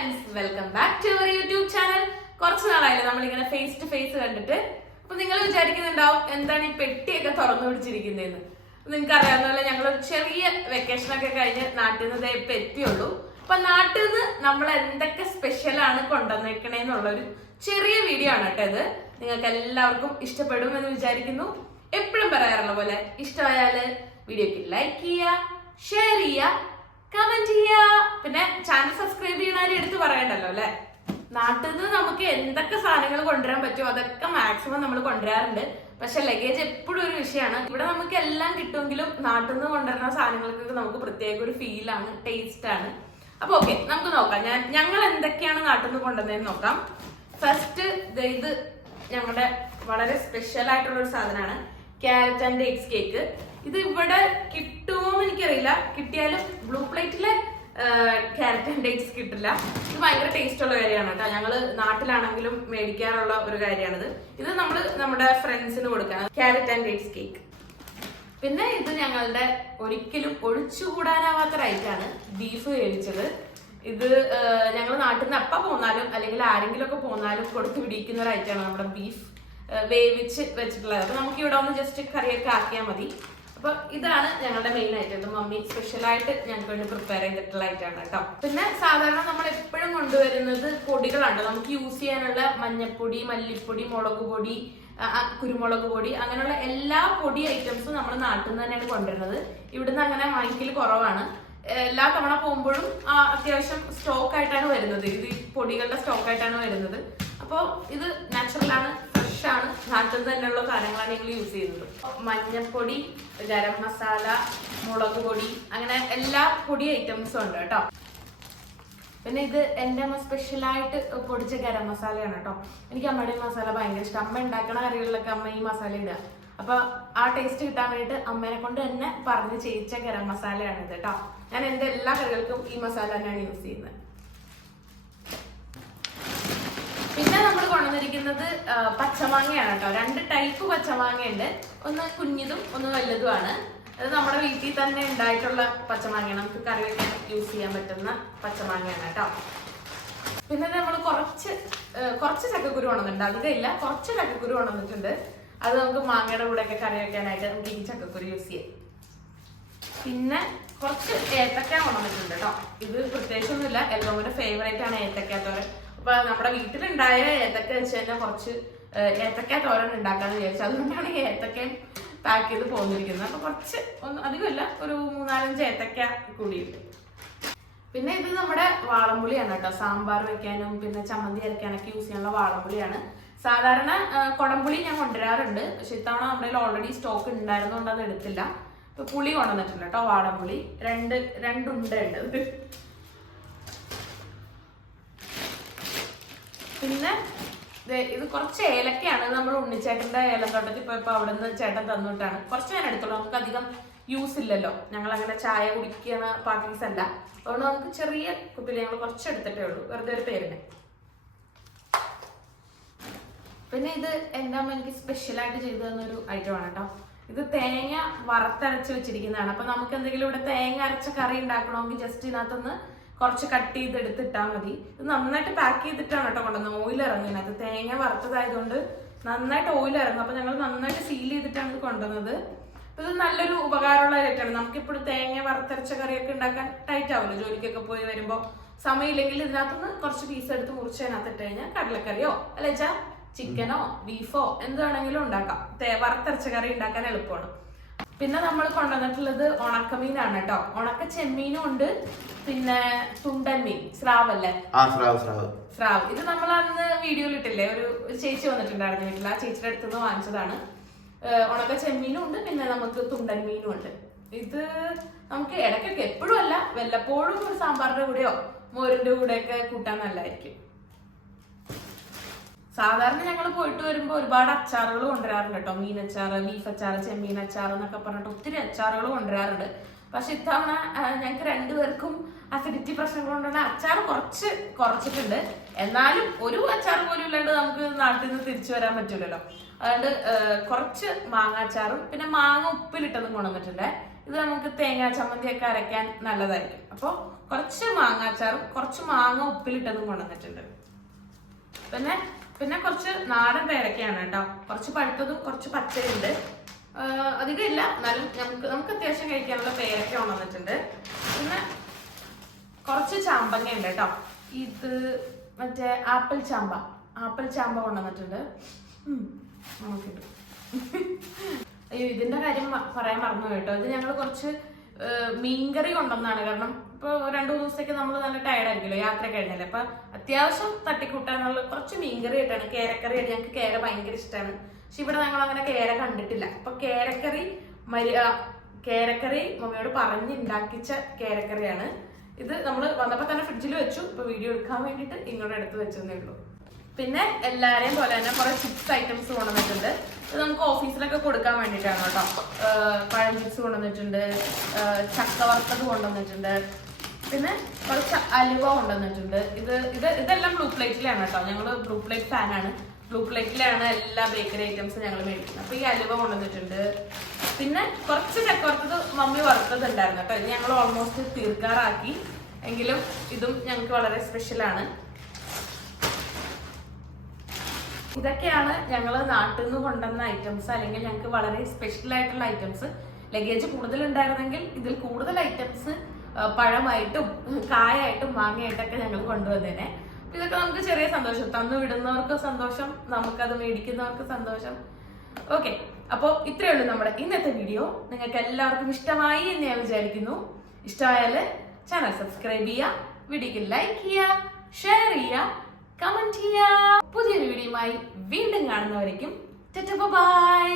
Friends, welcome back to our YouTube channel. കുറച്ച് നാളായില്ലേ നമ്മളിങ്ങനെ ഫേസ് ടു ഫേസ് കണ്ടിട്ട്. അപ്പൊ നിങ്ങൾ വിചാരിക്കുന്നുണ്ടാവും എന്താണ് ഈ പെട്ടിയൊക്കെ തുറന്നു പിടിച്ചിരിക്കുന്നതെന്ന്. നിങ്ങൾക്ക് അറിയാവുന്ന പോലെ ഞങ്ങൾ ചെറിയ വെക്കേഷൻ ഒക്കെ കഴിഞ്ഞ് നാട്ടിൽ നിന്ന് ഇപ്പൊ എത്തിയുള്ളൂ. അപ്പൊ നാട്ടിൽ നിന്ന് നമ്മൾ എന്തൊക്കെ സ്പെഷ്യലാണ് കൊണ്ടുവന്നേക്കണേന്നുള്ളൊരു ചെറിയ വീഡിയോ ആണ് കേട്ടോ ഇത്. നിങ്ങൾക്ക് എല്ലാവർക്കും ഇഷ്ടപ്പെടുമെന്ന് വിചാരിക്കുന്നു. എപ്പോഴും പറയാറുള്ള പോലെ ഇഷ്ടമായാല് വീഡിയോക്ക് ലൈക്ക് ചെയ്യുക, ഷെയർ ചെയ്യുക, കമന്റ് ചെയ്യുക. പിന്നെ ചാനൽ സബ്സ്ക്രൈബ് ചെയ്യണവരെ എടുത്ത് പറയണ്ടല്ലോ അല്ലെ. നാട്ടിൽ നിന്ന് നമുക്ക് എന്തൊക്കെ സാധനങ്ങൾ കൊണ്ടുവരാൻ പറ്റുമോ അതൊക്കെ മാക്സിമം നമ്മൾ കൊണ്ടുവരാറുണ്ട്. പക്ഷെ ലഗേജ് എപ്പോഴും ഒരു വിഷയമാണ്. ഇവിടെ നമുക്ക് എല്ലാം കിട്ടുമെങ്കിലും നാട്ടിൽ നിന്ന് കൊണ്ടുവരുന്ന സാധനങ്ങൾക്കൊക്കെ നമുക്ക് പ്രത്യേക ഒരു ഫീലാണ്, ടേസ്റ്റ് ആണ്. അപ്പൊ ഓക്കെ, നമുക്ക് നോക്കാം ഞങ്ങൾ എന്തൊക്കെയാണ് നാട്ടിൽ നിന്ന് കൊണ്ടുവന്നതെന്ന് നോക്കാം. ഫസ്റ്റ് ഇത് ഞങ്ങളുടെ വളരെ സ്പെഷ്യൽ ആയിട്ടുള്ള ഒരു സാധനമാണ്, ക്യാരറ്റ് ആൻഡ് എഗ്സ് കേക്ക്. ഇത് ഇവിടെ കിട്ടുമോ എന്ന് എനിക്കറിയില്ല. കിട്ടിയാലും ബ്ലൂ പ്ലേറ്റിലെ ക്യാരറ്റ് ആൻഡ് എഗ്സ് കിട്ടില്ല. ഇത് ഭയങ്കര ടേസ്റ്റ് ഉള്ള കാര്യമാണ് കേട്ടോ. ഞങ്ങള് നാട്ടിലാണെങ്കിലും മേടിക്കാറുള്ള ഒരു കാര്യമാണിത്. ഇത് നമ്മുടെ ഫ്രണ്ട്സിന് കൊടുക്കാം, ക്യാരറ്റ് ആൻഡ് എഗ്സ് കേക്ക്. പിന്നെ ഇത് ഞങ്ങളുടെ ഒരിക്കലും ഒഴിച്ചുകൂടാനാവാത്ത റൈറ്റാണ്, ബീഫ് വേവിച്ചത്. ഇത് ഞങ്ങൾ നാട്ടിൽ നിന്ന് എപ്പ പോന്നാലും അല്ലെങ്കിൽ ആരെങ്കിലും ഒക്കെ പോന്നാലും കൊടുത്ത് പിടിക്കുന്ന ഒരു ഐറ്റമാണ് നമ്മുടെ ബീഫ് വേവിച്ച് വെച്ചിട്ടുള്ളത്. അപ്പൊ നമുക്ക് ഇവിടെ ഒന്ന് ജസ്റ്റ് കറിയൊക്കെ ആക്കിയാൽ മതി. അപ്പൊ ഇതാണ് ഞങ്ങളുടെ മെയിൻ ഐറ്റം. ഇത് മമ്മി സ്പെഷ്യൽ ആയിട്ട് ഞങ്ങൾക്ക് വേണ്ടി പ്രിപ്പയർ ചെയ്തിട്ടുള്ള ഐറ്റമാണ് കേട്ടോ. പിന്നെ സാധാരണ നമ്മൾ എപ്പോഴും കൊണ്ടുവരുന്നത് പൊടികളാണ്. നമുക്ക് യൂസ് ചെയ്യാനുള്ള മഞ്ഞപ്പൊടി, മല്ലിപ്പൊടി, മുളക് പൊടി, കുരുമുളക് പൊടി, അങ്ങനെയുള്ള എല്ലാ പൊടി ഐറ്റംസും നമ്മൾ നാട്ടിൽ നിന്ന് തന്നെയാണ് കൊണ്ടുവരുന്നത്. ഇവിടുന്ന് അങ്ങനെ വാങ്ങിക്കൽ കുറവാണ്. എല്ലാ തവണ പോകുമ്പോഴും അത്യാവശ്യം സ്റ്റോക്ക് ആയിട്ടാണ് വരുന്നത്. ഇത് പൊടികളുടെ സ്റ്റോക്ക് ആയിട്ടാണ് വരുന്നത്. അപ്പോൾ ഇത് നാച്ചുറൽ ആണ്, ഫ്രഷ് ആണ്, നാട്ടിൽ തന്നെയുള്ള സാധനങ്ങളാണ് ഞങ്ങൾ യൂസ് ചെയ്യുന്നത്. മഞ്ഞപ്പൊടി, ഗരം മസാല, മുളക് പൊടി, അങ്ങനെ എല്ലാ പൊടി ഐറ്റംസും ഉണ്ട് കേട്ടോ. പിന്നെ ഇത് എൻ്റെ അമ്മ സ്പെഷ്യലായിട്ട് പൊടിച്ച ഗരം മസാലയാണ് കേട്ടോ. എനിക്ക് അമ്മയുടെ ഈ മസാല ഭയങ്കര ഇഷ്ടം. അമ്മ ഉണ്ടാക്കണ കറികളിലൊക്കെ അമ്മ ഈ മസാല ഇടുക. അപ്പൊ ആ ടേസ്റ്റ് കിട്ടാൻ വേണ്ടിയിട്ട് അമ്മേനെ കൊണ്ട് തന്നെ പറഞ്ഞ് ചെയ്യിച്ച ഗരം മസാലയാണ് ഇത് കേട്ടോ. ഞാൻ എൻ്റെ എല്ലാ കറികൾക്കും ഈ മസാല തന്നെയാണ് യൂസ് ചെയ്യുന്നത്. പിന്നെ നമ്മൾ കൊണ്ടുവന്നിരിക്കുന്നത് പച്ചമാങ്ങയാണ് കേട്ടോ. 2 ടൈപ്പ് പച്ചമാങ്ങയുണ്ട്. ഒന്ന് കുഞ്ഞിതും ഒന്ന് വലുതുമാണ്. അത് നമ്മുടെ വീട്ടിൽ തന്നെ ഉണ്ടായിട്ടുള്ള പച്ചമാങ്ങയാണ്. നമുക്ക് കറി വെക്കാൻ യൂസ് ചെയ്യാൻ പറ്റുന്ന പച്ചമാങ്ങയാണ് കേട്ടോ. പിന്നെ നമ്മൾ കുറച്ച് ചക്കക്കുരു കൊണ്ടുവന്നിട്ടുണ്ട്. അധികം ഇല്ല, കുറച്ച് ചക്കക്കുരു കൊണ്ടുവന്നിട്ടുണ്ട്. അത് നമുക്ക് മാങ്ങയുടെ കൂടെ ഒക്കെ കറി വെക്കാനായിട്ട് നമുക്ക് ഈ ചക്കക്കുരു യൂസ് ചെയ്യാം. പിന്നെ കുറച്ച് ഏത്തക്ക കൊണ്ടുവന്നിട്ടുണ്ട് കേട്ടോ. ഇത് പ്രത്യേകിച്ചൊന്നുമില്ല, എല്ലാവരുടെ ഫേവറേറ്റ് ആണ് ഏത്തക്ക തോരൻ. അപ്പൊ നമ്മുടെ വീട്ടിലുണ്ടായ ഏത്തക്ക വെച്ച് തന്നെ കുറച്ച് ഏത്തക്ക തോരൻ ഉണ്ടാക്കാന്ന് വിചാരിച്ചു. അതുകൊണ്ടാണ് ഈ ഏത്തക്കയും പാക്ക് ചെയ്ത് പോന്നിരിക്കുന്നത്. അപ്പൊ കുറച്ച് അധികമല്ല, ഒരു 3-4-5 ഏത്തക്ക കൂടിയിട്ട്. പിന്നെ ഇത് നമ്മുടെ വാളംപുളിയാണ് കേട്ടോ. സാമ്പാർ വെക്കാനും പിന്നെ ചമ്മന്തി അരയ്ക്കാനൊക്കെ യൂസ് ചെയ്യാനുള്ള വാളംപുളിയാണ്. സാധാരണ കുടംപുളി ഞാൻ കൊണ്ടുവരാറുണ്ട്, പക്ഷെ ഇത്തവണ നമ്മുടെ ഓൾറെഡി സ്റ്റോക്ക് ഉണ്ടായിരുന്നോണ്ട് അത് എടുത്തില്ല. ഇപ്പൊ പുളി കൊണ്ടുവന്നിട്ടുണ്ട് കേട്ടോ, വാളംപുളി. 2 ഉണ്ട്. പിന്നെ ഇത് കുറച്ച് ഏലക്കയാണ്. നമ്മൾ ഉണ്ണിച്ചേട്ടന്റെ ഏലത്തോട്ടത്തിൽ പോയപ്പോ അവിടെ നിന്ന് ചേട്ടൻ തന്നിട്ടാണ്. കുറച്ച് ഞാൻ എടുത്തോളൂ, നമുക്ക് അധികം യൂസ് ഇല്ലല്ലോ. ഞങ്ങൾ അങ്ങനെ ചായ കുടിക്കുന്ന പാർട്ടീസ് അല്ല, അതുകൊണ്ട് നമുക്ക് ചെറിയ കുപ്പിയിൽ ഞങ്ങൾ കുറച്ച് എടുത്തിട്ടേ ഉള്ളൂ, വെറുതെ ഒരു പേരിന്. പിന്നെ ഇത് എൻ്റെ അമ്മ എനിക്ക് സ്പെഷ്യലായിട്ട് ചെയ്തു തന്നൊരു ഐറ്റമാണ് കേട്ടോ. ഇത് തേങ്ങ വറുത്തരച്ച് വെച്ചിരിക്കുന്നതാണ്. അപ്പൊ നമുക്ക് എന്തെങ്കിലും ഇവിടെ തേങ്ങ അരച്ച കറി ഉണ്ടാക്കണമെങ്കിൽ ജസ്റ്റ് ഇതിനകത്തൊന്ന് കുറച്ച് കട്ട് ചെയ്ത് എടുത്തിട്ടാൽ മതി. ഇത് നന്നായിട്ട് പാക്ക് ചെയ്തിട്ടാണ് കേട്ടോ കൊണ്ടുവന്നത്. ഓയിൽ ഇറങ്ങുന്നത്, തേങ്ങ വറുത്തതായതുകൊണ്ട് നന്നായിട്ട് ഓയിൽ ഇറങ്ങും. അപ്പൊ ഞങ്ങൾ നന്നായിട്ട് സീൽ ചെയ്തിട്ടാണ് ഇത് കൊണ്ടുവന്നത്. ഇത് നല്ലൊരു ഉപകാരമുള്ള ഐറ്റമാണ്. നമുക്കിപ്പോഴും തേങ്ങ വറുത്തരച്ച കറിയൊക്കെ ഉണ്ടാക്കാൻ ടൈറ്റ് ആവുമല്ലോ, ജോലിക്കൊക്കെ പോയി വരുമ്പോൾ സമയമില്ലെങ്കിൽ ഇതിനകത്തുനിന്ന് കുറച്ച് പീസ് എടുത്ത് മുറിച്ച് അതിനകത്ത് ഇട്ട് കഴിഞ്ഞാൽ കടലക്കറിയോ അല്ലേച്ചാ ചിക്കനോ ബീഫോ എന്താണെങ്കിലും ഉണ്ടാക്കാം. വറുത്തരച്ച കറി ഉണ്ടാക്കാൻ എളുപ്പമാണ്. പിന്നെ നമ്മൾ കൊണ്ടുവന്നിട്ടുള്ളത് ഉണക്കമീനാണ് കേട്ടോ. ഉണക്ക ചെമ്മീനും ഉണ്ട്, പിന്നെ തുണ്ടൻ മീൻ, സ്രാവ് അല്ലേ, സ്രാവ്. ഇത് നമ്മൾ അന്ന് വീഡിയോയിൽ ഇട്ടില്ലേ, ഒരു ചേച്ചി വന്നിട്ടുണ്ടായിരുന്നു വീട്ടിൽ. ആ ചേച്ചിയുടെ അടുത്തുനിന്ന് വാങ്ങിച്ചതാണ്. ഉണക്ക ചെമ്മീനും ഉണ്ട്, പിന്നെ നമുക്ക് തുണ്ടൻ മീനും ഉണ്ട്. ഇത് നമുക്ക് ഇടയ്ക്കൊക്കെ, എപ്പോഴും അല്ല, വല്ലപ്പോഴും ഒരു സാമ്പാറിന്റെ കൂടെയോ മോരിന്റെ കൂടെയൊക്കെ കൂട്ടാൻ നല്ലതായിരിക്കും. സാധാരണ ഞങ്ങൾ പോയിട്ട് വരുമ്പോൾ ഒരുപാട് അച്ചാറുകൾ കൊണ്ടുവരാറുണ്ട് കേട്ടോ. മീനച്ചാറ്, ബീഫ് അച്ചാറ്, ചെമ്മീൻ അച്ചാറ് എന്നൊക്കെ പറഞ്ഞിട്ട് ഒത്തിരി അച്ചാറുകൾ കൊണ്ടുവരാറുണ്ട്. പക്ഷെ ഇത്തവണ ഞങ്ങൾക്ക് 2 പേർക്കും അസിഡിറ്റി പ്രശ്നങ്ങൾ കൊണ്ടുള്ള അച്ചാർ കുറച്ചിട്ടുണ്ട്. എന്നാലും ഒരു അച്ചാർ പോലും ഇല്ലാണ്ട് നമുക്ക് നാട്ടിൽ നിന്ന് തിരിച്ചു വരാൻ പറ്റൂലല്ലോ. അതുകൊണ്ട് കുറച്ച് മാങ്ങ അച്ചാറും പിന്നെ മാങ്ങ ഉപ്പിലിട്ടതും കൊണ്ടുവന്നിട്ടുണ്ട്. ഇത് നമുക്ക് തേങ്ങാ ചമ്മന്തിയൊക്കെ അരയ്ക്കാൻ നല്ലതായിരിക്കും. അപ്പോൾ കുറച്ച് മാങ്ങാച്ചാറും കുറച്ച് മാങ്ങ ഉപ്പിലിട്ടതും കൊണ്ടുവന്നിട്ടുണ്ട്. പിന്നെ കുറച്ച് നാടൻ പേരക്കയാണ് കേട്ടോ. കുറച്ച് പഴുത്തതും കുറച്ച് പച്ചയുണ്ട്. അധികം ഇല്ല, എന്നാലും നമുക്ക് അത്യാവശ്യം കഴിക്കാനുള്ള പേരക്ക കൊണ്ടുവന്നിട്ടുണ്ട്. പിന്നെ കുറച്ച് ചാമ്പങ്ങ ഉണ്ട് കേട്ടോ. ഇത് മറ്റേ ആപ്പിൾ ചാമ്പ കൊണ്ടുവന്നിട്ടുണ്ട്. നോക്കിട്ട് അയ്യോ, ഇതിന്റെ കാര്യം പറയാൻ മറന്നു കേട്ടോ. ഇത് ഞങ്ങൾ കുറച്ച് മീൻകറി കൊണ്ടുവന്നാണ്. കാരണം ഇപ്പൊ 2-3 ദിവസത്തേക്ക് നമ്മൾ നല്ല ടയർഡായിരിക്കുമല്ലോ, യാത്ര കഴിഞ്ഞല്ലേ. അപ്പൊ അത്യാവശ്യം തട്ടിക്കൂട്ടാനുള്ള കുറച്ച് മീൻകറി ആയിട്ടാണ്. കേരക്കറി ആയിട്ട് ഞങ്ങൾക്ക് കേര ഭയങ്കര ഇഷ്ടമാണ്. പക്ഷെ ഇവിടെ ഞങ്ങൾ അങ്ങനെ കേര കണ്ടിട്ടില്ല. അപ്പൊ കേരക്കറി മമ്മിയോട് പറഞ്ഞുണ്ടാക്കിച്ച കേരക്കറിയാണ് ഇത്. നമ്മൾ വന്നപ്പോ തന്നെ ഫ്രിഡ്ജിൽ വെച്ചു. ഇപ്പൊ വീഡിയോ എടുക്കാൻ വേണ്ടിട്ട് ഇങ്ങോട്ട് എടുത്ത് വെച്ചതേ ഉള്ളൂ. പിന്നെ എല്ലാരെയും പോലെ തന്നെ കുറെ ചിപ്സ് ഐറ്റംസ് കൊണ്ടുവന്നിട്ടുണ്ട്. ഇത് നമുക്ക് ഓഫീസിലൊക്കെ കൊടുക്കാൻ വേണ്ടിയിട്ടാണ് കേട്ടോ. പഴം ചിപ്സ് കൊണ്ടുവന്നിട്ടുണ്ട്, ചക്ക വറുത്തത് കൊണ്ടുവന്നിട്ടുണ്ട്, പിന്നെ കുറച്ച് അലുവ കൊണ്ടുവന്നിട്ടുണ്ട്. ഇതെല്ലാം ബ്ലൂ പ്ലേറ്റിലാണ് കേട്ടോ. ഞങ്ങൾ ബ്ലൂ പ്ലേറ്റ് ഫാനാണ്. ബ്ലൂ പ്ലേറ്റിലാണ് എല്ലാ ബേക്കറി ഐറ്റംസും ഞങ്ങൾ മേടിക്കുന്നത്. അപ്പൊ ഈ അലുവ കൊണ്ടുവന്നിട്ടുണ്ട്. പിന്നെ കുറച്ച് ചക്ക വറുത്തത് മമ്മി വറുത്തത് ഉണ്ടായിരുന്നു കേട്ടോ. ഇത് ഞങ്ങൾ ഓൾമോസ്റ്റ് തീർക്കാറാക്കി. എങ്കിലും ഇതും ഞങ്ങൾക്ക് വളരെ സ്പെഷ്യലാണ്. ഇതൊക്കെയാണ് ഞങ്ങൾ നാട്ടിൽ നിന്ന് കൊണ്ടുവന്ന ഐറ്റംസ്, അല്ലെങ്കിൽ ഞങ്ങൾക്ക് വളരെ സ്പെഷ്യൽ ആയിട്ടുള്ള ഐറ്റംസ്. ലഗേജ് കൂടുതൽ ഉണ്ടായിരുന്നെങ്കിൽ ഇതിൽ കൂടുതൽ ഐറ്റംസ് പഴമായിട്ടും കായായിട്ടും മാങ്ങയായിട്ടൊക്കെ ഞങ്ങൾ കൊണ്ടുവന്നേനെ. ഇതൊക്കെ നമുക്ക് ചെറിയ സന്തോഷം. തന്നു വിടുന്നവർക്ക് സന്തോഷം, നമുക്കത് മേടിക്കുന്നവർക്ക് സന്തോഷം. ഓക്കെ, അപ്പോൾ ഇത്രയേ ഉള്ളൂ നമ്മുടെ ഇന്നത്തെ വീഡിയോ. നിങ്ങൾക്ക് എല്ലാവർക്കും ഇഷ്ടമായി എന്ന് ഞാൻ വിചാരിക്കുന്നു. ഇഷ്ടമായാൽ ചാനൽ സബ്സ്ക്രൈബ് ചെയ്യുക, വീഡിയോക്ക് ലൈക്ക് ചെയ്യുക, ഷെയർ ചെയ്യുക, കമന്റ് ചെയ്യുക. പുതിയൊരു വീഡിയോയുമായി വീണ്ടും കാണുന്നവരേക്കും ബൈ.